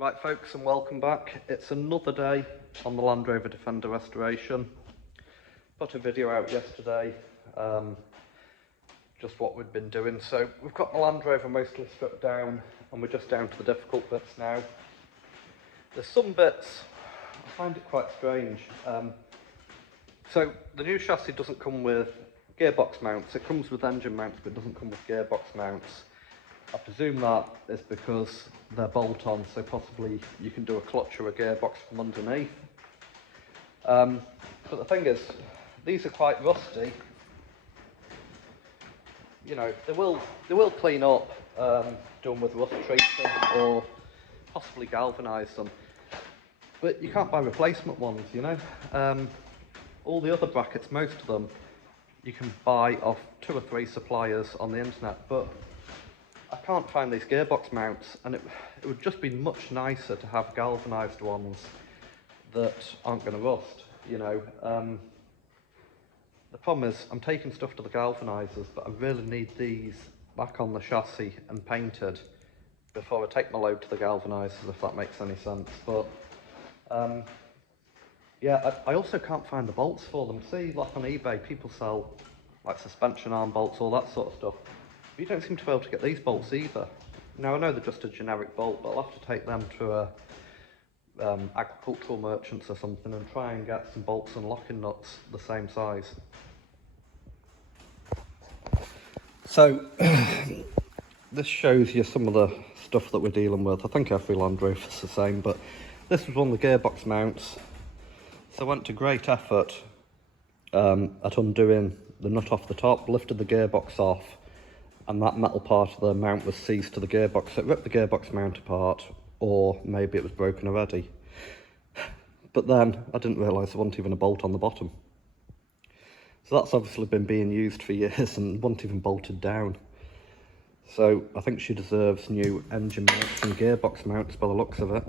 Right folks, and welcome back. It's another day on the Land Rover Defender restoration. Put a video out yesterday, just what we've been doing. So we've got the Land Rover mostly stripped down and we're just down to the difficult bits now. There's some bits, I find it quite strange. So the new chassis doesn't come with gearbox mounts. It comes with engine mounts, but it doesn't come with gearbox mounts. I presume that is because they're bolt-on, so possibly you can do a clutch or a gearbox from underneath. But the thing is, these are quite rusty. You know, they will clean up, done with rust treatment or possibly galvanise them. But you can't buy replacement ones, you know. All the other brackets, most of them, you can buy off 2 or 3 suppliers on the internet, but I can't find these gearbox mounts, and it would just be much nicer to have galvanised ones that aren't going to rust, you know. The problem is I'm taking stuff to the galvanisers, but I really need these back on the chassis and painted before I take my load to the galvanisers, if that makes any sense. But yeah, I also can't find the bolts for them. See, like on eBay, people sell like suspension arm bolts, all that sort of stuff. But you don't seem to be able to get these bolts either. Now I know they're just a generic bolt, but I'll have to take them to a agricultural merchants or something and try and get some bolts and locking nuts the same size. So this shows you some of the stuff that we're dealing with. I think every Land Rover is the same, but this was one of the gearbox mounts. So I went to great effort at undoing the nut off the top, lifted the gearbox off, and that metal part of the mount was seized to the gearbox. So it ripped the gearbox mount apart, or maybe it was broken already. But then I didn't realise there wasn't even a bolt on the bottom. So that's obviously been being used for years and wasn't even bolted down. So I think she deserves new engine mounts and gearbox mounts by the looks of it.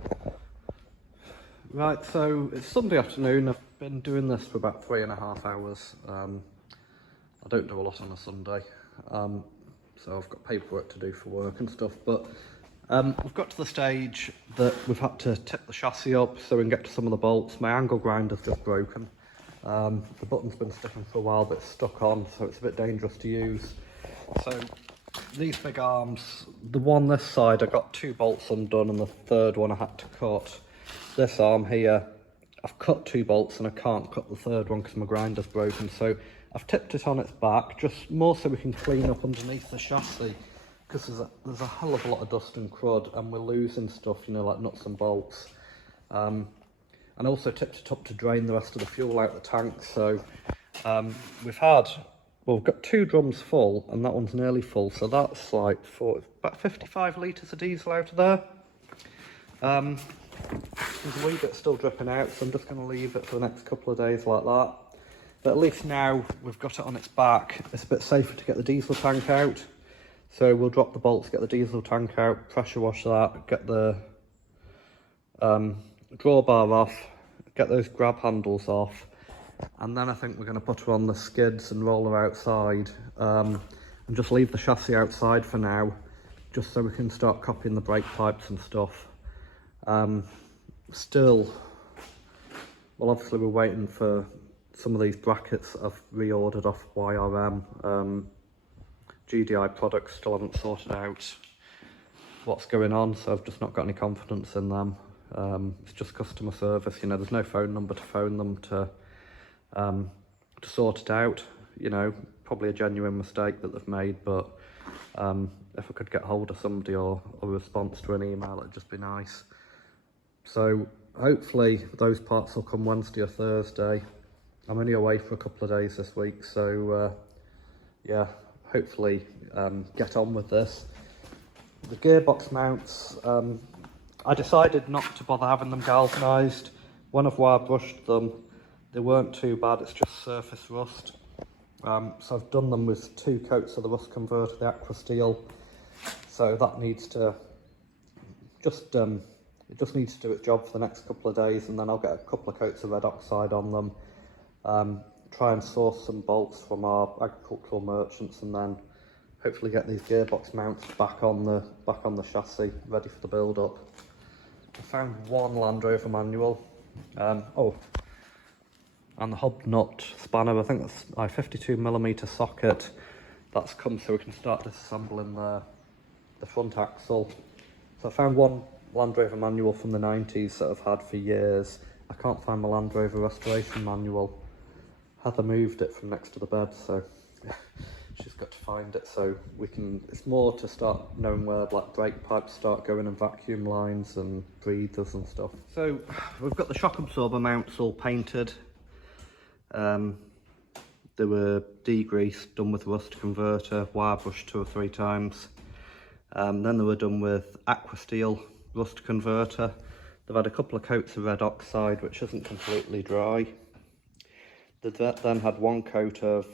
Right, so it's Sunday afternoon. I've been doing this for about 3.5 hours. I don't do a lot on a Sunday. So I've got paperwork to do for work and stuff, but we've got to the stage that we've had to tip the chassis up so we can get to some of the bolts. My angle grinder's just broken. The button's been sticking for a while, but it's stuck on, so it's a bit dangerous to use. So these big arms, the one this side I got 2 bolts undone, and the third one I had to cut. This arm here, I've cut 2 bolts and I can't cut the third one because my grinder's broken, so I've tipped it on its back, just more so we can clean up underneath the chassis, because there's a hell of a lot of dust and crud, and we're losing stuff, you know, like nuts and bolts. And also tipped it up to drain the rest of the fuel out the tank. So we've got 2 drums full, and that one's nearly full, so that's like about 55 litres of diesel out of there. There's a wee bit still dripping out, so I'm just going to leave it for the next couple of days like that. But at least now we've got it on its back, it's a bit safer to get the diesel tank out. So we'll drop the bolts, get the diesel tank out, pressure wash that, get the drawbar off, get those grab handles off, and then I think we're going to put her on the skids and roll her outside, and just leave the chassis outside for now, just so we can start copying the brake pipes and stuff. Still, well, obviously we're waiting for some of these brackets I've reordered off YRM. GDI products still haven't sorted out what's going on, so I've just not got any confidence in them. It's just customer service, you know, there's no phone number to phone them to sort it out, you know, probably a genuine mistake that they've made, but if I could get hold of somebody or a response to an email, it'd just be nice. So hopefully those parts will come Wednesday or Thursday. I'm only away for a couple of days this week, so yeah, hopefully get on with this. The gearbox mounts, I decided not to bother having them galvanised. When I've wire brushed them, they weren't too bad, it's just surface rust. So I've done them with 2 coats of the rust converter, the Aqua Steel. So that needs to it just needs to do its job for the next couple of days, and then I'll get a couple of coats of red oxide on them. Try and source some bolts from our agricultural merchants, and then hopefully get these gearbox mounts back on the chassis, ready for the build up. I found one Land Rover manual. Oh, and the hub nut spanner, I think that's a 52mm socket. That's come so we can start disassembling the front axle. So I found one Land Rover manual from the 90s that I've had for years. I can't find my Land Rover restoration manual. Heather moved it from next to the bed, so she's got to find it so we can, it's more to start knowing where like brake pipes start going and vacuum lines and breathers and stuff. So we've got the shock absorber mounts all painted. They were degreased, done with rust converter, wire brushed 2 or 3 times. Then they were done with aqua steel rust converter. They've had a couple of coats of red oxide, which isn't completely dry. They've then had 1 coat of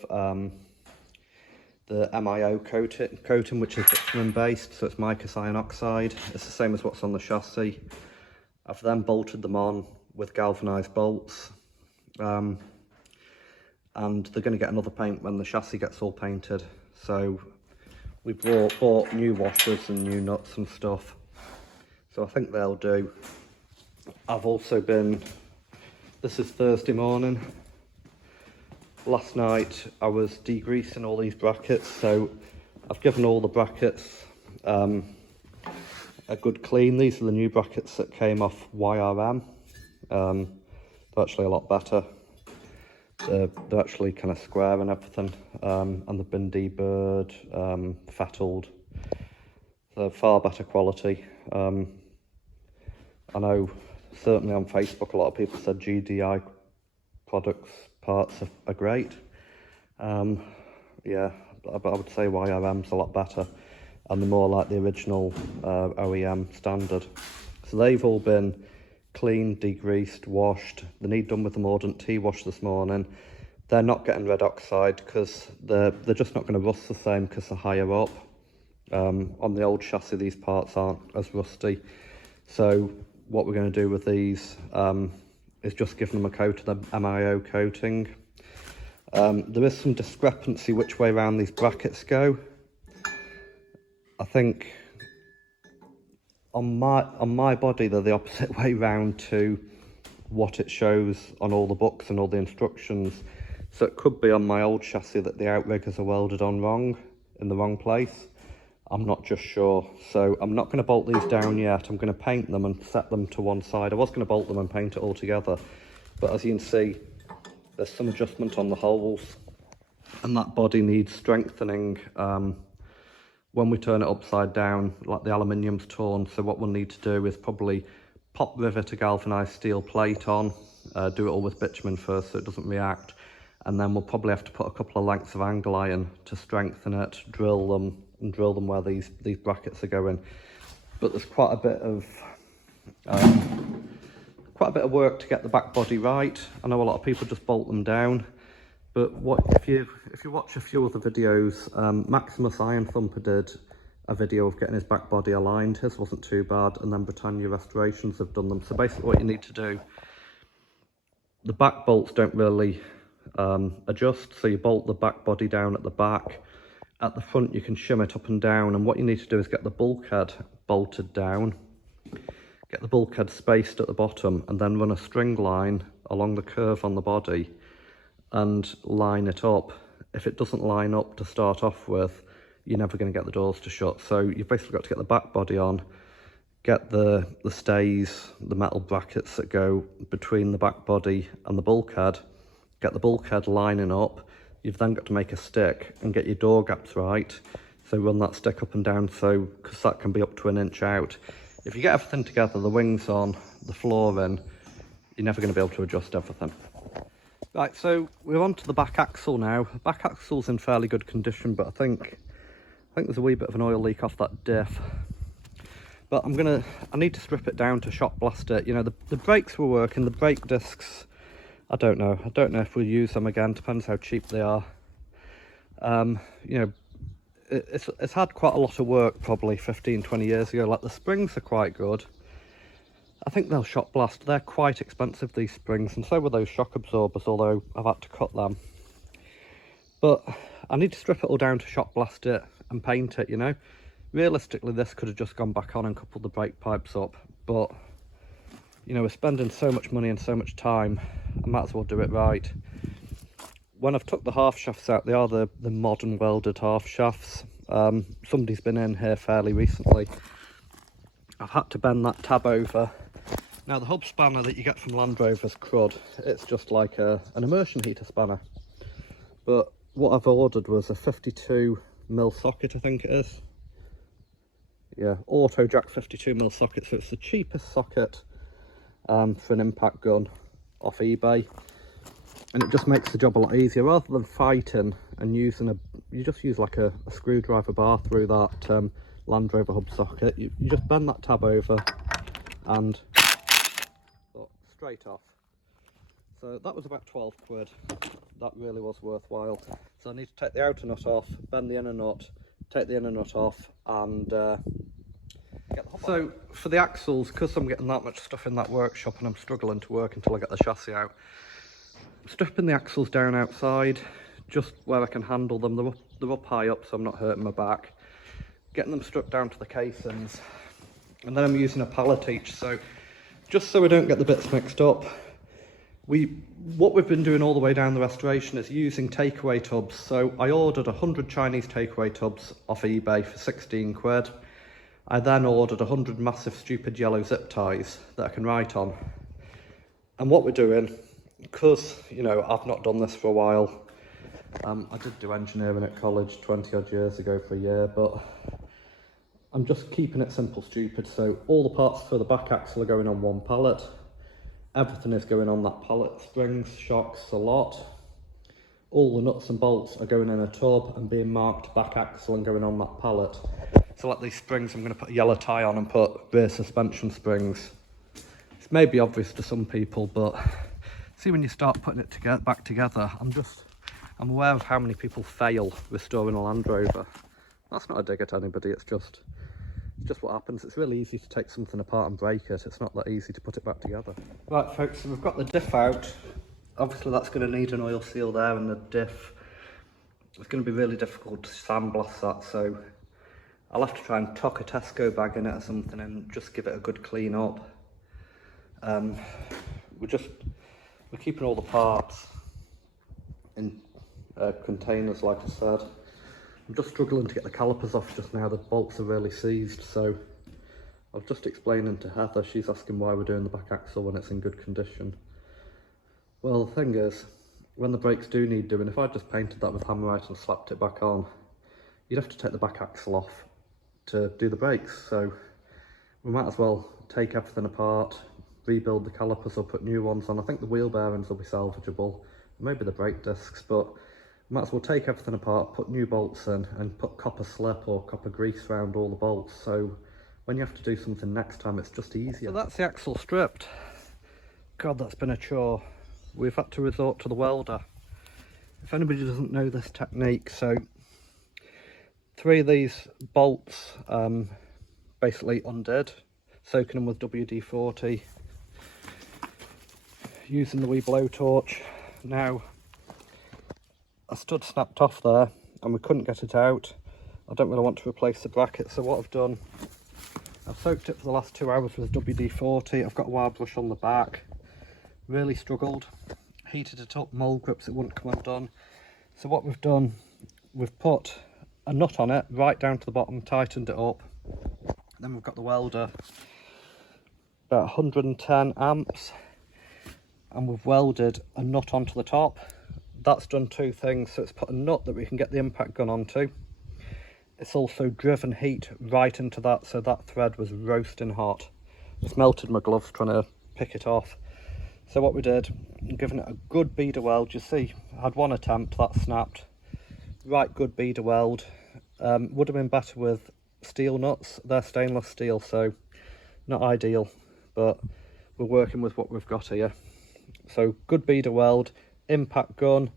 the MIO coating, which is bitumen based, so it's mica cyanoxide. It's the same as what's on the chassis. I've then bolted them on with galvanised bolts. And they're going to get another paint when the chassis gets all painted. So we bought new washers and new nuts and stuff. So I think they'll do. I've also been, this is Thursday morning. Last night I was degreasing all these brackets, so I've given all the brackets a good clean. These are the new brackets that came off YRM. They're actually a lot better. They're actually kind of square and everything, and they've been deburred, fettled. They're far better quality. I know certainly on Facebook a lot of people said GDI parts are great. Yeah, but I would say YRM's a lot better, and they're more like the original OEM standard. So they've all been cleaned, degreased, washed. They need done with a Mordant T-wash this morning. They're not getting red oxide because they're just not going to rust the same because they're higher up. On the old chassis these parts aren't as rusty. So what we're going to do with these is just give them a coat of the MIO coating. There is some discrepancy which way around these brackets go. I think on my body they're the opposite way round to what it shows on all the books and all the instructions. So it could be on my old chassis that the outriggers are welded on wrong, in the wrong place. I'm not just sure. So I'm not going to bolt these down yet. I'm going to paint them and set them to one side. I was going to bolt them and paint it all together, but as you can see, there's some adjustment on the holes and that body needs strengthening. When we turn it upside down, like the aluminium's torn, so what we'll need to do is probably pop rivet a galvanised steel plate on, do it all with bitumen first so it doesn't react, and then we'll probably have to put a couple of lengths of angle iron to strengthen it, drill them where these brackets are going. But there's quite a bit of work to get the back body right. I know a lot of people just bolt them down. But if you watch a few other videos, Maximus Iron Thumper did a video of getting his back body aligned. His wasn't too bad, and then Britannia Restorations have done them. So basically what you need to do, the back bolts don't really adjust, so you bolt the back body down at the back. At the front you can shim it up and down, and what you need to do is get the bulkhead bolted down, get the bulkhead spaced at the bottom, and then run a string line along the curve on the body and line it up. If it doesn't line up to start off with, you're never going to get the doors to shut. So you've basically got to get the back body on, get the stays, the metal brackets that go between the back body and the bulkhead, get the bulkhead lining up. You've then got to make a stick and get your door gaps right. So run that stick up and down, so because that can be up to 1 inch out. If you get everything together, the wings on, the floor in, you're never going to be able to adjust everything. Right, so we're on to the back axle now. The back axle's in fairly good condition, but I think there's a wee bit of an oil leak off that diff. But I need to strip it down to shot blast it. You know, the brakes were working, the brake discs, I don't know if we'll use them again, depends how cheap they are. You know, it's had quite a lot of work probably 15-20 years ago. Like the springs are quite good. I think they'll shot blast. They're quite expensive, these springs, and so were those shock absorbers, although I've had to cut them. But I need to strip it all down to shot blast it and paint it, you know. Realistically, this could have just gone back on and coupled the brake pipes up, but you know, we're spending so much money and so much time, I might as well do it right. When I've took the half shafts out, they are the modern welded half shafts. Somebody's been in here fairly recently. I've had to bend that tab over. Now the hub spanner that you get from Land Rover's crud. It's just like an immersion heater spanner. But what I've ordered was a 52mm socket, I think it is. Yeah, auto jack 52mm socket, so it's the cheapest socket for an impact gun off eBay. And it just makes the job a lot easier, rather than fighting and using you just use like a screwdriver bar through that Land Rover hub socket. You just bend that tab over and straight off. So that was about 12 quid. That really was worthwhile. So I need to take the outer nut off, bend the inner nut, take the inner nut off, and get the hub on. So for the axles, because I'm getting that much stuff in that workshop and I'm struggling to work until I get the chassis out, stripping the axles down outside, just where I can handle them. They're up high up, so I'm not hurting my back. Getting them struck down to the casings, and then I'm using a pallet each. So just so we don't get the bits mixed up, what we've been doing all the way down the restoration is using takeaway tubs. So I ordered 100 Chinese takeaway tubs off eBay for 16 quid. I then ordered 100 massive stupid yellow zip ties that I can write on. And what we're doing, because, you know, I've not done this for a while. I did do engineering at college 20 odd years ago for a year, but I'm just keeping it simple stupid. So all the parts for the back axle are going on one pallet. Everything is going on that pallet. Springs, shocks, a lot. All the nuts and bolts are going in a tub and being marked back axle and going on that pallet. So like these springs, I'm going to put a yellow tie on and put rear suspension springs. It's maybe obvious to some people, but see, when you start putting it back together, I'm aware of how many people fail restoring a Land Rover. That's not a dig at anybody, it's just what happens. It's really easy to take something apart and break it. It's not that easy to put it back together. Right folks, so we've got the diff out. Obviously that's going to need an oil seal there, and the diff, it's going to be really difficult to sandblast that, so I'll have to try and tuck a Tesco bag in it or something and just give it a good clean up. We're keeping all the parts in containers, like I said. I'm just struggling to get the calipers off just now. The bolts are really seized, so I was just explaining to Heather. She's asking why we're doing the back axle when it's in good condition. Well, the thing is, when the brakes do need doing, if I just painted that with Hammerite and slapped it back on, you'd have to take the back axle off to do the brakes. So we might as well take everything apart, rebuild the calipers or put new ones on. I think the wheel bearings will be salvageable, maybe the brake discs, but might as well take everything apart, put new bolts in, and put copper slip or copper grease around all the bolts, so when you have to do something next time, it's just easier. So that's the axle stripped. God, that's been a chore. We've had to resort to the welder. If anybody doesn't know this technique, so 3 of these bolts basically undid, soaking them with WD-40, using the wee blowtorch. Now, a stud snapped off there and we couldn't get it out. I don't really want to replace the bracket, so what I've done, I've soaked it for the last 2 hours with WD-40. I've got a wire brush on the back. Really struggled. Heated it up, mould grips, it wouldn't come undone. So what we've done, we've put a nut on it right down to the bottom, tightened it up. Then we've got the welder, about 110 amps, and we've welded a nut onto the top. That's done 2 things. So it's put a nut that we can get the impact gun onto. It's also driven heat right into that, so that thread was roasting hot. It's melted my gloves trying to pick it off. So what we did, giving it a good beader weld. You see, I had 1 attempt, that snapped. Right, good beader weld. Would have been better with steel nuts. They're stainless steel, so not ideal, but we're working with what we've got here. So good beader weld, impact gun.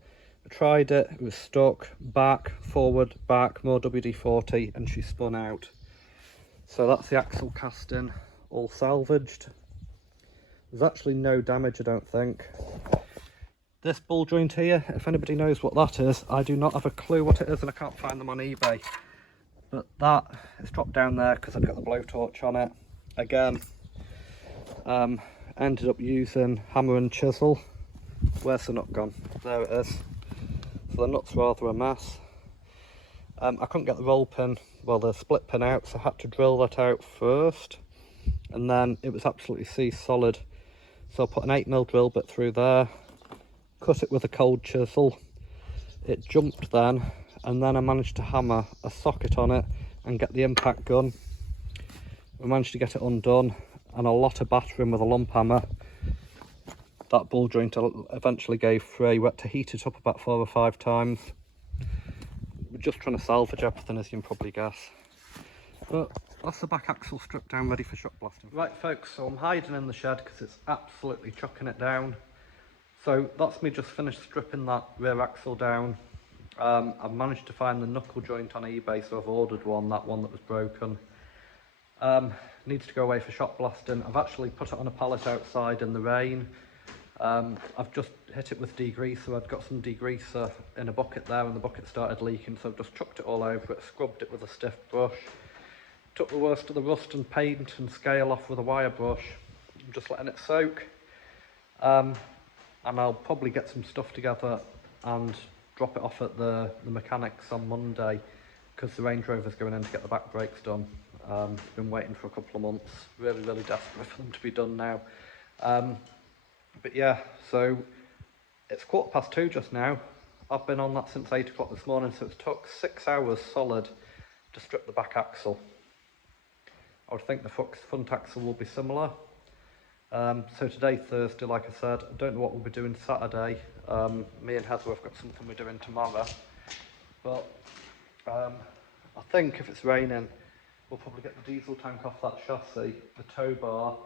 I tried it, it was stuck, back, forward, back, more WD-40, and she spun out. So that's the axle casting, all salvaged. There's actually no damage, I don't think. This ball joint here, if anybody knows what that is, I do not have a clue what it is, and I can't find them on eBay. But that, it's dropped down there because I've got the blowtorch on it. Again, I ended up using hammer and chisel. Where's the nut gone? There it is. So the nut's rather a mess. I couldn't get the roll pin, well, the split pin out, so I had to drill that out first, and then it was absolutely solid. So I put an 8mm drill bit through there, cut it with a cold chisel. It jumped then, and then I managed to hammer a socket on it and get the impact gun. We managed to get it undone, and a lot of battering with a lump hammer. That ball joint eventually gave free. We had to heat it up about 4 or 5 times. We're just trying to salvage everything, as you can probably guess. But that's the back axle stripped down, ready for shock blasting. Right folks, so I'm hiding in the shed because it's absolutely chucking it down. So that's me just finished stripping that rear axle down. I've managed to find the knuckle joint on eBay, so I've ordered one, that one that was broken. Needs to go away for shock blasting. I've actually put it on a pallet outside in the rain. I've just hit it with degreaser. I'd got some degreaser in a bucket there and the bucket started leaking, so I've just chucked it all over it, scrubbed it with a stiff brush, took the worst of the rust and paint and scale off with a wire brush. I'm just letting it soak, and I'll probably get some stuff together and drop it off at the mechanics on Monday, because the Range Rover's going in to get the back brakes done. Been waiting for a couple of months, really desperate for them to be done now. But yeah, so it's 2:15 just now. I've been on that since 8 o'clock this morning, so it took 6 hours solid to strip the back axle. I would think the front axle will be similar. So today, Thursday, like I said, I don't know what we'll be doing Saturday. Me and Heather have got something we're doing tomorrow. But I think if it's raining, we'll probably get the diesel tank off that chassis, the tow bar,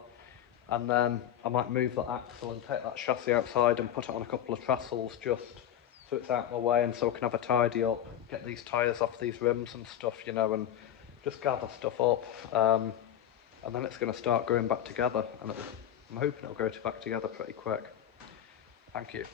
and then I might move that axle and take that chassis outside and put it on a couple of trestles just so it's out of my way, and so I can have a tidy up, get these tyres off these rims and stuff, you know, and just gather stuff up. And then it's going to start going back together, and I'm hoping it'll go back together pretty quick. Thank you.